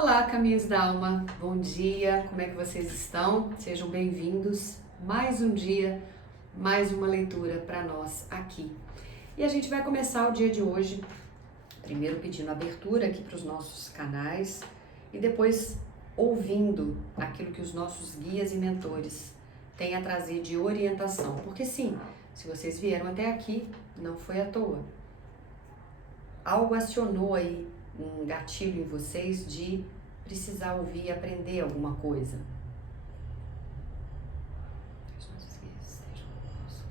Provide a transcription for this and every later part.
Olá, caminhos da alma, bom dia, como é que vocês estão? Sejam bem-vindos. Mais um dia, mais uma leitura para nós aqui. E a gente vai começar o dia de hoje, primeiro pedindo abertura aqui para os nossos canais e depois ouvindo aquilo que os nossos guias e mentores têm a trazer de orientação. Porque sim, se vocês vieram até aqui, não foi à toa. Algo acionou aí um gatilho em vocês de precisar ouvir e aprender alguma coisa. Que os nossos guias estejam conosco,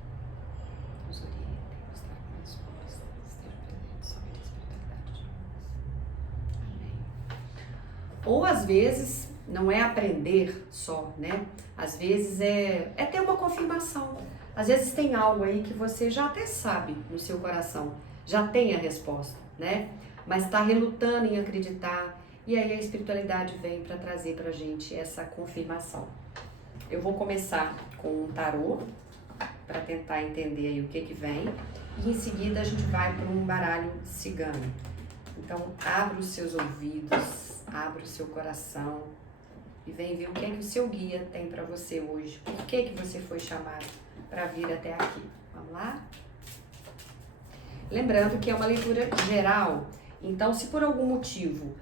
nos orientem, nos tragam respostas, estejam presentes somente a espiritualidade de nós. Amém. Ou às vezes não é aprender só, né? Às vezes é ter uma confirmação. Às vezes tem algo aí que você já até sabe no seu coração, já tem a resposta, né? Mas está relutando em acreditar, e aí a espiritualidade vem para trazer para a gente essa confirmação. Eu vou começar com um tarô, para tentar entender aí o que vem, e em seguida a gente vai para um baralho cigano. Então, abra os seus ouvidos, abra o seu coração, e vem ver o que o seu guia tem para você hoje. Por que você foi chamado para vir até aqui? Vamos lá? Lembrando que é uma leitura geral. Então, se por algum motivo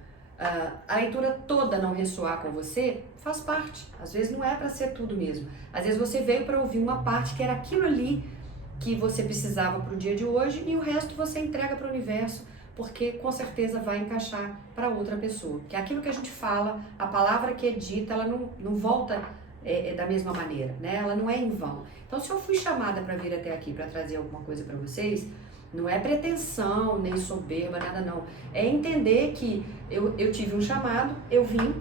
a leitura toda não ressoar com você, faz parte. Às vezes não é para ser tudo mesmo. Às vezes você veio para ouvir uma parte que era aquilo ali que você precisava para o dia de hoje e o resto você entrega para o universo, porque com certeza vai encaixar para outra pessoa. Que é aquilo que a gente fala, a palavra que é dita, ela não volta da mesma maneira, né? Ela não é em vão. Então, se eu fui chamada para vir até aqui para trazer alguma coisa para vocês, não é pretensão, nem soberba, nada não. É entender que eu tive um chamado, eu vim,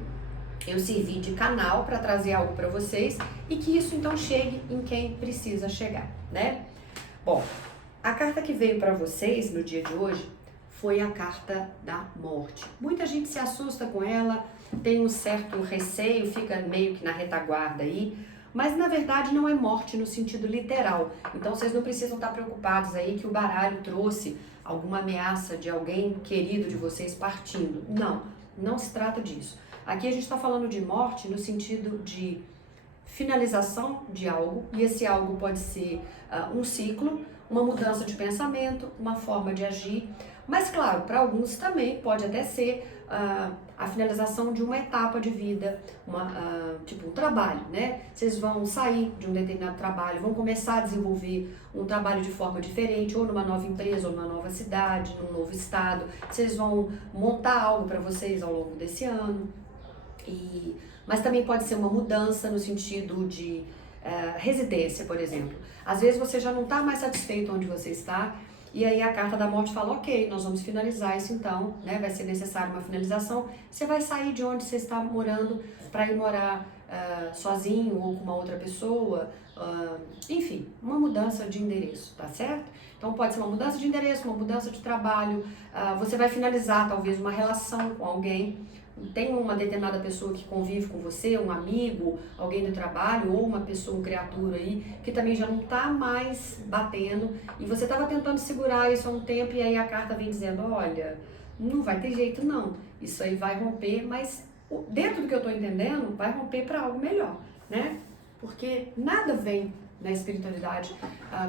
eu servi de canal para trazer algo para vocês e que isso então chegue em quem precisa chegar, né? Bom, a carta que veio para vocês no dia de hoje foi a carta da morte. Muita gente se assusta com ela, tem um certo receio, fica meio que na retaguarda aí, mas na verdade não é morte no sentido literal. Então vocês não precisam estar preocupados aí que o baralho trouxe alguma ameaça de alguém querido de vocês partindo. Não, não se trata disso. Aqui a gente está falando de morte no sentido de finalização de algo, e esse algo pode ser um ciclo, uma mudança de pensamento, uma forma de agir, mas claro, para alguns também pode até ser a finalização de uma etapa de vida, tipo um trabalho, né? Vocês vão sair de um determinado trabalho, vão começar a desenvolver um trabalho de forma diferente, ou numa nova empresa, ou numa nova cidade, num novo estado. Vocês vão montar algo para vocês ao longo desse ano. Mas também pode ser uma mudança no sentido de residência, por exemplo. Às vezes você já não está mais satisfeito onde você está, e aí a carta da morte fala, ok, nós vamos finalizar isso então, né? Vai ser necessário uma finalização. Você vai sair de onde você está morando para ir morar sozinho ou com uma outra pessoa, enfim, uma mudança de endereço, tá certo? Então pode ser uma mudança de endereço, uma mudança de trabalho, você vai finalizar talvez uma relação com alguém. Tem uma determinada pessoa que convive com você, um amigo, alguém do trabalho, ou uma pessoa, um criatura aí, que também já não está mais batendo, e você estava tentando segurar isso há um tempo, e aí a carta vem dizendo, olha, não vai ter jeito não, isso aí vai romper, mas dentro do que eu estou entendendo, vai romper para algo melhor, né? Porque nada vem na espiritualidade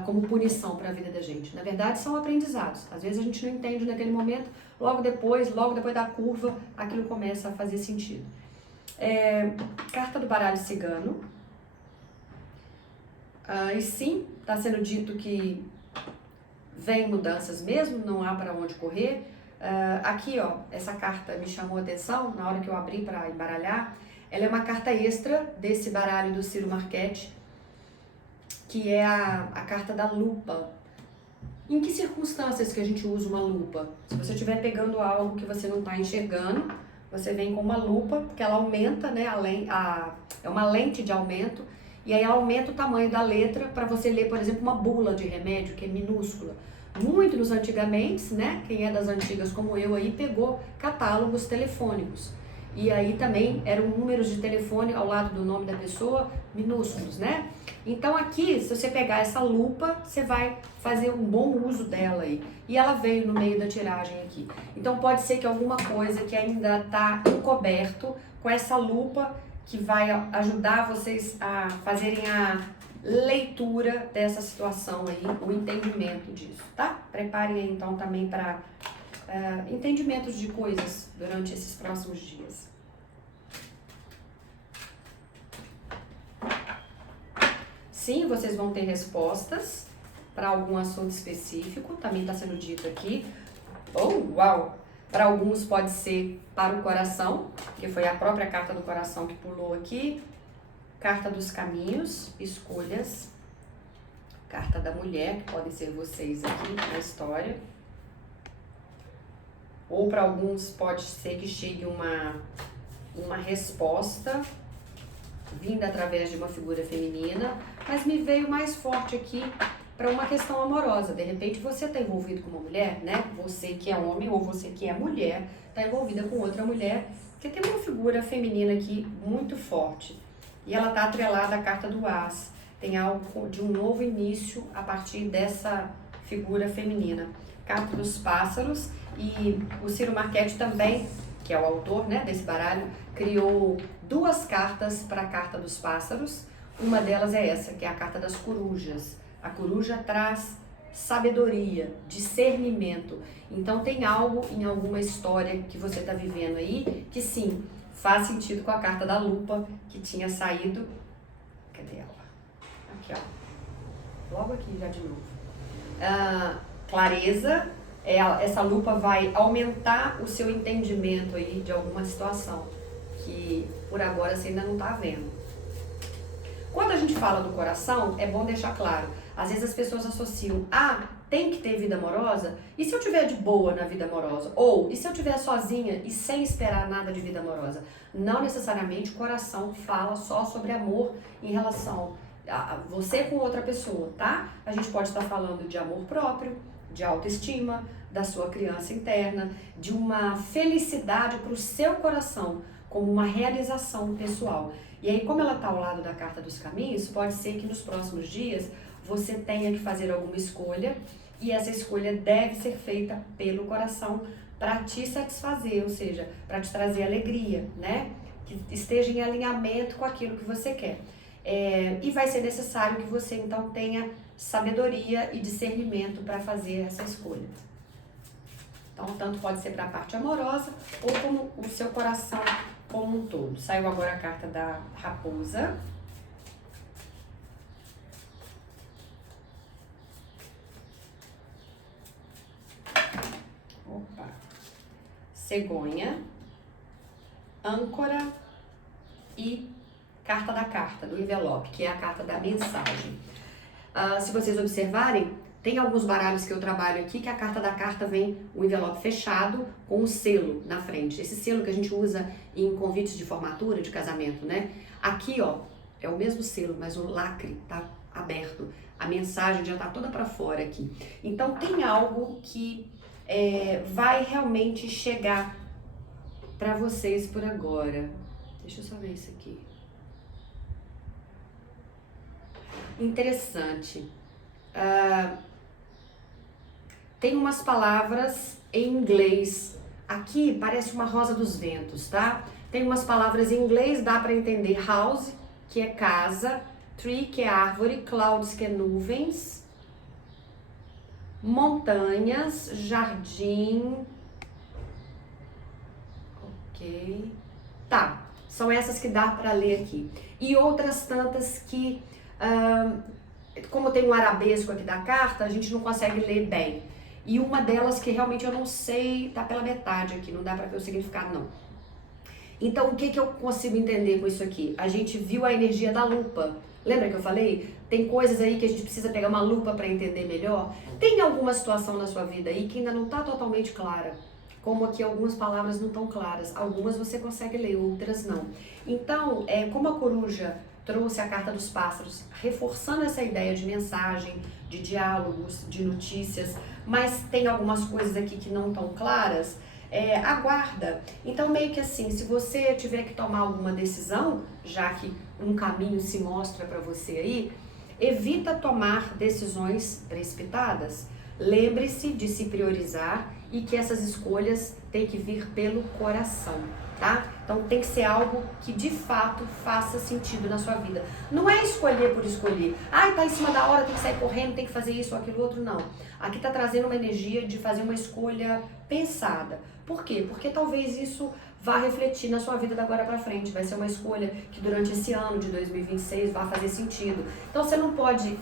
como punição para a vida da gente. Na verdade, são aprendizados. Às vezes a gente não entende naquele momento, logo depois da curva, aquilo começa a fazer sentido. Carta do baralho cigano. E sim, está sendo dito que vem mudanças mesmo, não há para onde correr. Aqui, ó, essa carta me chamou a atenção na hora que eu abri para embaralhar. Ela é uma carta extra desse baralho do Ciro Marchetti, que é a carta da lupa. Em que circunstâncias que a gente usa uma lupa? Se você estiver pegando algo que você não está enxergando, você vem com uma lupa, porque ela aumenta, né? É uma lente de aumento, e aí ela aumenta o tamanho da letra para você ler, por exemplo, uma bula de remédio, que é minúscula. Muitos antigamente, né? Quem é das antigas como eu aí, pegou catálogos telefônicos. e aí também eram números de telefone ao lado do nome da pessoa, minúsculos, né? Então aqui, se você pegar essa lupa, você vai fazer um bom uso dela aí. E ela veio no meio da tiragem aqui. Então pode ser que alguma coisa que ainda está encoberto com essa lupa que vai ajudar vocês a fazerem a leitura dessa situação aí, o entendimento disso, tá? Preparem aí então também para entendimentos de coisas durante esses próximos dias. Sim, vocês vão ter respostas para algum assunto específico, também está sendo dito aqui. Oh, uau! Para alguns pode ser para o coração, que foi a própria carta do coração que pulou aqui. Carta dos caminhos, escolhas. Carta da mulher, que podem ser vocês aqui na história. Ou para alguns pode ser que chegue uma resposta vinda através de uma figura feminina, mas me veio mais forte aqui para uma questão amorosa. De repente você está envolvido com uma mulher, né? Você que é homem ou você que é mulher, está envolvida com outra mulher, que tem uma figura feminina aqui muito forte. E ela está atrelada à carta do As. Tem algo de um novo início a partir dessa figura feminina. Carta dos pássaros, e o Ciro Marchetti também, que é o autor, né, desse baralho, criou duas cartas para a carta dos pássaros. Uma delas é essa, que é a carta das corujas. A coruja traz sabedoria, discernimento. Então tem algo em alguma história que você está vivendo aí que sim, faz sentido com a carta da lupa que tinha saído. Cadê ela? Aqui, ó. Logo aqui já de novo. Clareza. Essa lupa vai aumentar o seu entendimento aí de alguma situação que por agora você ainda não está vendo. Quando a gente fala do coração, é bom deixar claro. Às vezes as pessoas associam, tem que ter vida amorosa? E se eu tiver de boa na vida amorosa? Ou, e se eu tiver sozinha e sem esperar nada de vida amorosa? Não necessariamente o coração fala só sobre amor em relação a você com outra pessoa, tá? A gente pode estar falando de amor próprio, de autoestima, da sua criança interna, de uma felicidade para o seu coração, como uma realização pessoal. E aí, como ela está ao lado da carta dos caminhos, pode ser que nos próximos dias você tenha que fazer alguma escolha, e essa escolha deve ser feita pelo coração para te satisfazer, ou seja, para te trazer alegria, né? Que esteja em alinhamento com aquilo que você quer. E vai ser necessário que você então tenha sabedoria e discernimento para fazer essa escolha. Então, tanto pode ser para a parte amorosa ou como o seu coração como um todo. Saiu agora a carta da raposa. Opa. Cegonha, âncora e carta da carta, do envelope, que é a carta da mensagem. Se vocês observarem, tem alguns baralhos que eu trabalho aqui que a carta da carta vem o envelope fechado com um selo na frente. Esse selo que a gente usa em convites de formatura, de casamento, né? Aqui, ó, é o mesmo selo, mas o lacre tá aberto. A mensagem já tá toda para fora aqui. Então tem algo que vai realmente chegar para vocês por agora. Deixa eu só ver isso aqui. Interessante. Tem umas palavras em inglês. Aqui parece uma rosa dos ventos, tá? Tem umas palavras em inglês, dá para entender house, que é casa, tree, que é árvore, clouds, que é nuvens, montanhas, jardim. Ok. Tá, são essas que dá para ler aqui. E outras tantas que, como tem um arabesco aqui da carta, a gente não consegue ler bem. E uma delas que realmente eu não sei, tá pela metade aqui, não dá para ver o significado não. Então o que eu consigo entender com isso aqui? A gente viu a energia da lupa. Lembra que eu falei? Tem coisas aí que a gente precisa pegar uma lupa para entender melhor. Tem alguma situação na sua vida aí que ainda não tá totalmente clara. Como aqui algumas palavras não estão claras. Algumas você consegue ler, outras não. Então, como a coruja trouxe a carta dos pássaros, reforçando essa ideia de mensagem, de diálogos, de notícias, mas tem algumas coisas aqui que não estão claras, aguarda. Então, meio que assim, se você tiver que tomar alguma decisão, já que um caminho se mostra para você aí, evita tomar decisões precipitadas. Lembre-se de se priorizar e que essas escolhas têm que vir pelo coração, tá? Então tem que ser algo que de fato faça sentido na sua vida. Não é escolher por escolher. Ai, tá em cima da hora, tem que sair correndo, tem que fazer isso ou aquilo outro, não. Aqui tá trazendo uma energia de fazer uma escolha pensada. Por quê? Porque talvez isso vá refletir na sua vida da agora pra frente. Vai ser uma escolha que durante esse ano de 2026 vai fazer sentido. Então você não pode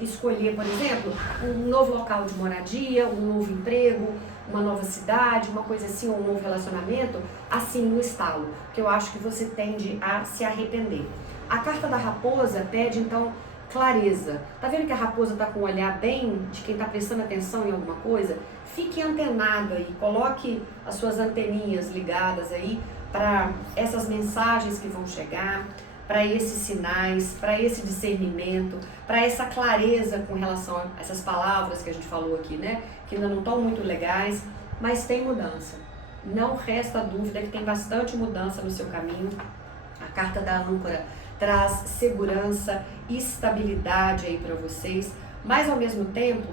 escolher, por exemplo, um novo local de moradia, um novo emprego, uma nova cidade, uma coisa assim, ou um novo relacionamento, assim, no estalo, que eu acho que você tende a se arrepender. A carta da raposa pede, então, clareza. Tá vendo que a raposa tá com o olhar bem de quem tá prestando atenção em alguma coisa? Fique antenado aí, coloque as suas anteninhas ligadas aí para essas mensagens que vão chegar, para esses sinais, para esse discernimento, para essa clareza com relação a essas palavras que a gente falou aqui, né? Que ainda não estão muito legais, mas tem mudança. Não resta dúvida que tem bastante mudança no seu caminho. A carta da âncora traz segurança e estabilidade aí para vocês, mas ao mesmo tempo,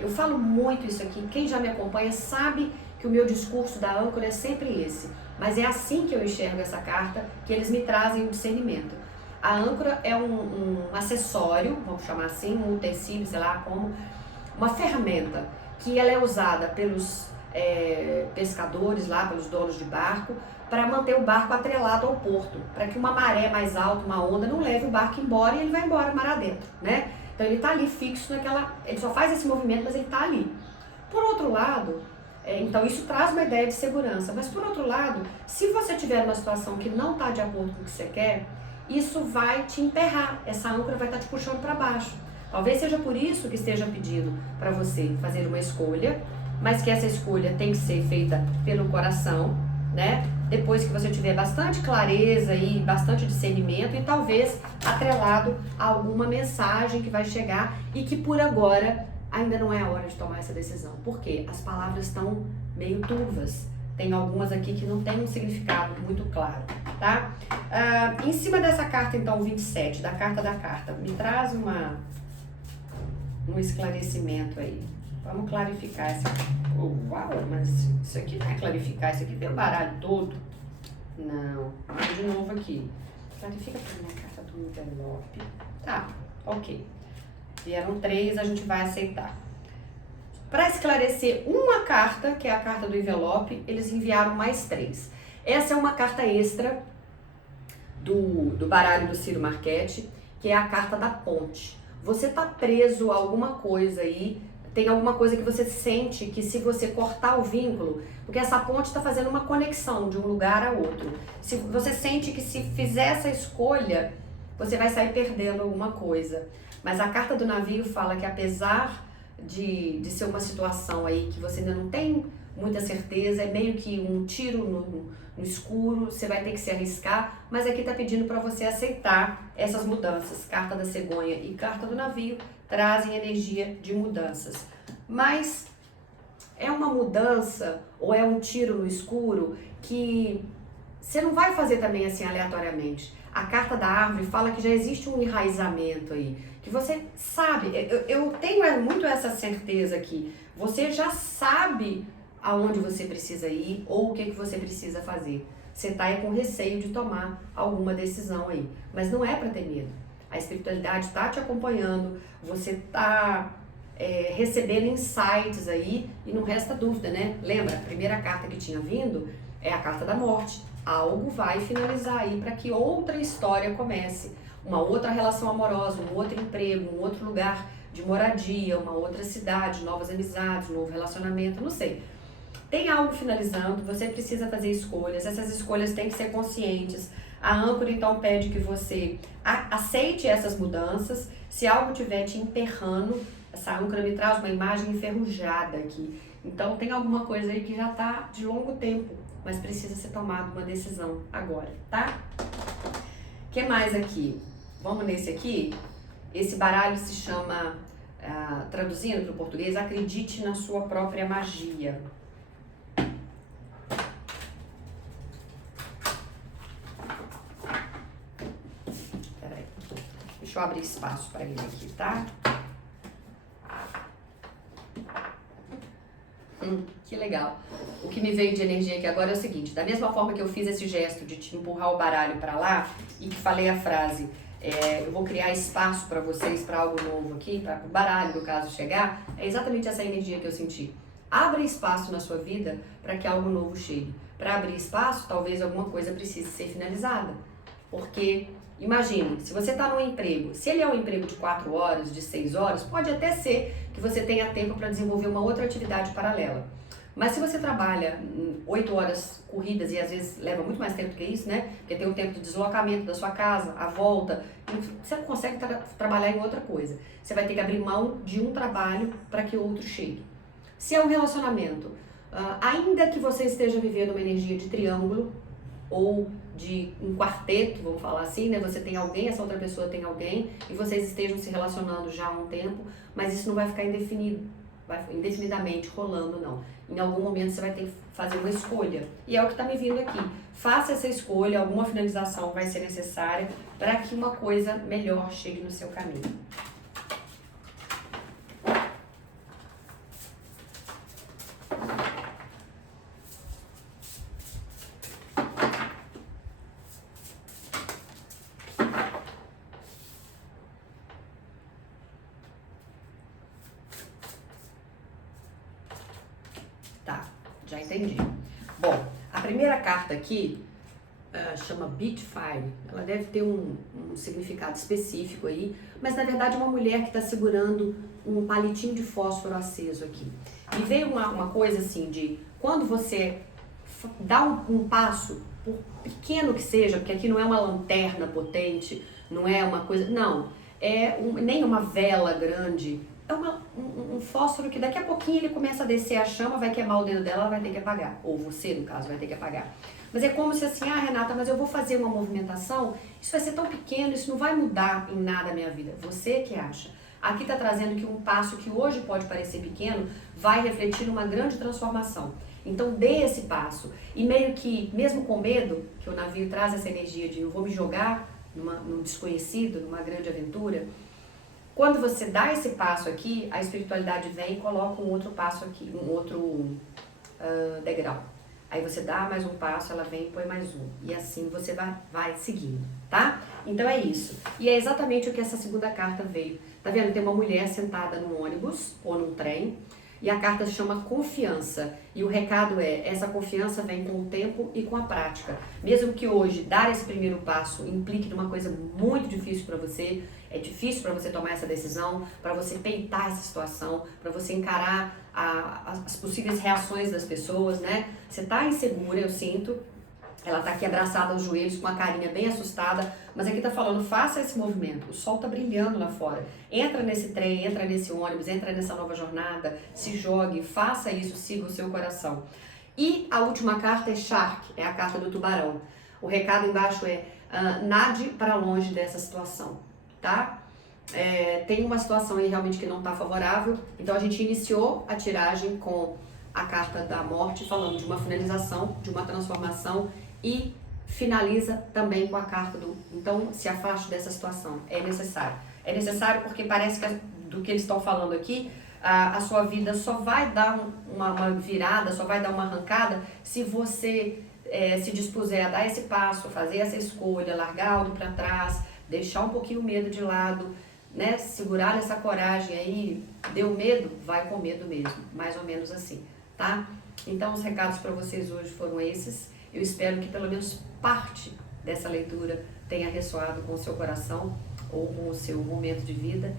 eu falo muito isso aqui, quem já me acompanha sabe que o meu discurso da âncora é sempre esse, mas é assim que eu enxergo essa carta, que eles me trazem o discernimento. A âncora é um acessório, vamos chamar assim, um utensílio, sei lá como, uma ferramenta que ela é usada pelos pescadores lá, pelos donos de barco, para manter o barco atrelado ao porto, para que uma maré mais alta, uma onda, não leve o barco embora e ele vai embora mar adentro, né? Então ele está ali fixo ele só faz esse movimento, mas ele está ali. Por outro lado, então isso traz uma ideia de segurança, mas por outro lado, se você tiver uma situação que não está de acordo com o que você quer, isso vai te emperrar, essa âncora vai estar te puxando para baixo. Talvez seja por isso que esteja pedindo para você fazer uma escolha, mas que essa escolha tem que ser feita pelo coração, né? Depois que você tiver bastante clareza e bastante discernimento e talvez atrelado a alguma mensagem que vai chegar e que por agora ainda não é a hora de tomar essa decisão. Por quê? As palavras estão meio turvas. Tem algumas aqui que não tem um significado muito claro, tá? Em cima dessa carta, então, 27, da carta da carta, me traz um esclarecimento aí. Vamos clarificar essa. Uau, mas isso aqui não é clarificar, isso aqui tem o baralho todo. Não, vamos de novo aqui. Clarifica pra mim a carta do envelope. Tá, ok. Vieram 3, a gente vai aceitar. Para esclarecer uma carta, que é a carta do envelope, eles enviaram mais 3. Essa é uma carta extra do baralho do Ciro Marchetti, que é a carta da ponte. Você tá preso a alguma coisa aí, tem alguma coisa que você sente que se você cortar o vínculo, porque essa ponte está fazendo uma conexão de um lugar a outro. Se você sente que se fizer essa escolha, você vai sair perdendo alguma coisa. Mas a carta do navio fala que apesar de ser uma situação aí que você ainda não tem muita certeza, é meio que um tiro no escuro, você vai ter que se arriscar, mas aqui está pedindo para você aceitar essas mudanças. Carta da cegonha e carta do navio trazem energia de mudanças. Mas é uma mudança ou é um tiro no escuro que você não vai fazer também assim aleatoriamente. A carta da árvore fala que já existe um enraizamento aí, que você sabe, eu tenho muito essa certeza aqui, você já sabe aonde você precisa ir ou o que você precisa fazer. Você tá aí com receio de tomar alguma decisão aí, mas não é para ter medo. A espiritualidade está te acompanhando, você tá recebendo insights aí e não resta dúvida, né? Lembra, a primeira carta que tinha vindo é a carta da morte. Algo vai finalizar aí para que outra história comece. Uma outra relação amorosa, um outro emprego, um outro lugar de moradia, uma outra cidade, novas amizades, um novo relacionamento, não sei. Tem algo finalizando, você precisa fazer escolhas, essas escolhas têm que ser conscientes. A âncora então pede que você aceite essas mudanças. Se algo estiver te emperrando, essa âncora me traz uma imagem enferrujada aqui. Então tem alguma coisa aí que já está de longo tempo, mas precisa ser tomada uma decisão agora, tá? O que mais aqui? Vamos nesse aqui? Esse baralho se chama, traduzindo para o português, Acredite na Sua Própria Magia. Deixa eu abrir espaço para ele aqui, tá? Que legal. O que me veio de energia aqui agora é o seguinte, da mesma forma que eu fiz esse gesto de te empurrar o baralho para lá e que falei a frase, eu vou criar espaço para vocês, para algo novo aqui, para o baralho, no caso, chegar, é exatamente essa energia que eu senti. Abra espaço na sua vida para que algo novo chegue. Para abrir espaço, talvez alguma coisa precise ser finalizada. Porque, imagine, se você está num emprego, se ele é um emprego de 4 horas, de 6 horas, pode até ser que você tenha tempo para desenvolver uma outra atividade paralela. Mas se você trabalha 8 horas corridas e às vezes leva muito mais tempo do que isso, né? Porque tem o tempo de deslocamento da sua casa, a volta, você não consegue trabalhar em outra coisa. Você vai ter que abrir mão de um trabalho para que outro chegue. Se é um relacionamento, ainda que você esteja vivendo uma energia de triângulo ou de um quarteto, vamos falar assim, né? Você tem alguém, essa outra pessoa tem alguém e vocês estejam se relacionando já há um tempo, mas isso não vai ficar indefinidamente rolando, não. Em algum momento você vai ter que fazer uma escolha. E é o que está me vindo aqui. Faça essa escolha, alguma finalização vai ser necessária para que uma coisa melhor chegue no seu caminho. Tá, já entendi. Bom, a primeira carta aqui chama Beach Fire. Ela deve ter um significado específico aí, mas na verdade é uma mulher que está segurando um palitinho de fósforo aceso aqui. E veio uma coisa assim de quando você dá um passo, por pequeno que seja, porque aqui não é uma lanterna potente, não é uma coisa, não, nem uma vela grande, é um fósforo que daqui a pouquinho ele começa a descer a chama, vai queimar o dedo dela, ela vai ter que apagar. Ou você, no caso, vai ter que apagar. Mas é como se assim, Renata, mas eu vou fazer uma movimentação, isso vai ser tão pequeno, isso não vai mudar em nada a minha vida. Você que acha. Aqui está trazendo que um passo que hoje pode parecer pequeno, vai refletir numa grande transformação. Então dê esse passo. E meio que, mesmo com medo, que o navio traz essa energia de eu vou me jogar num desconhecido, numa grande aventura, quando você dá esse passo aqui, a espiritualidade vem e coloca um outro passo aqui, um outro degrau. Aí você dá mais um passo, ela vem e põe mais um. E assim você vai seguindo, tá? Então é isso. E é exatamente o que essa segunda carta veio. Tá vendo? Tem uma mulher sentada num ônibus ou num trem. E a carta se chama confiança. E o recado é, essa confiança vem com o tempo e com a prática. Mesmo que hoje dar esse primeiro passo implique numa coisa muito difícil para você, é difícil para você tomar essa decisão, para você peitar essa situação, para você encarar as possíveis reações das pessoas, né? Você tá insegura, eu sinto. Ela tá aqui abraçada aos joelhos, com a carinha bem assustada, mas aqui tá falando, faça esse movimento, o sol tá brilhando lá fora. Entra nesse trem, entra nesse ônibus, entra nessa nova jornada, se jogue, faça isso, siga o seu coração. E a última carta é Shark, é a carta do tubarão. O recado embaixo é, nade para longe dessa situação, tá? Tem uma situação aí realmente que não tá favorável, então a gente iniciou a tiragem com a carta da morte, falando de uma finalização, de uma transformação, e finaliza também com a carta então se afaste dessa situação, é necessário. É necessário porque parece que do que eles estão falando aqui, a sua vida só vai dar uma virada, só vai dar uma arrancada se você se dispuser a dar esse passo, fazer essa escolha, largar algo para trás, deixar um pouquinho o medo de lado, né? Segurar essa coragem aí, deu medo, vai com medo mesmo, mais ou menos assim, tá? Então os recados para vocês hoje foram esses. Eu espero que pelo menos parte dessa leitura tenha ressoado com o seu coração ou com o seu momento de vida.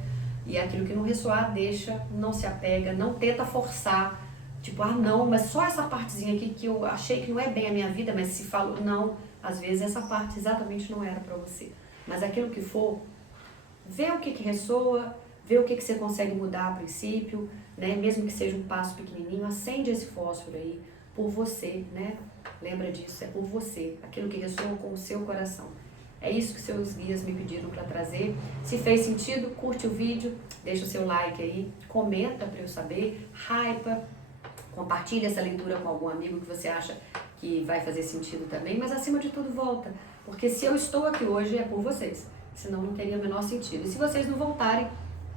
E aquilo que não ressoar, deixa, não se apega, não tenta forçar. Tipo, não, mas só essa partezinha aqui que eu achei que não é bem a minha vida, mas se falou, não, às vezes essa parte exatamente não era para você. Mas aquilo que for, vê o que ressoa, vê o que você consegue mudar a princípio, né? Mesmo que seja um passo pequenininho, acende esse fósforo aí por você, né? Lembra disso, é por você, aquilo que ressoa com o seu coração. É isso que seus guias me pediram para trazer. Se fez sentido, curte o vídeo, deixa o seu like aí, comenta para eu saber, hypa, compartilha essa leitura com algum amigo que você acha que vai fazer sentido também, mas acima de tudo volta, porque se eu estou aqui hoje é por vocês. senão não teria o menor sentido. E se vocês não voltarem,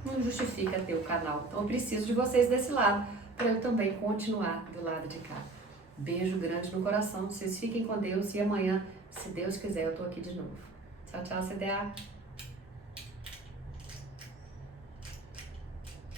não justifica ter o canal. Então eu preciso de vocês desse lado, para eu também continuar do lado de cá. Beijo grande no coração, vocês fiquem com Deus e amanhã, se Deus quiser, eu tô aqui de novo. Tchau, tchau, CDA!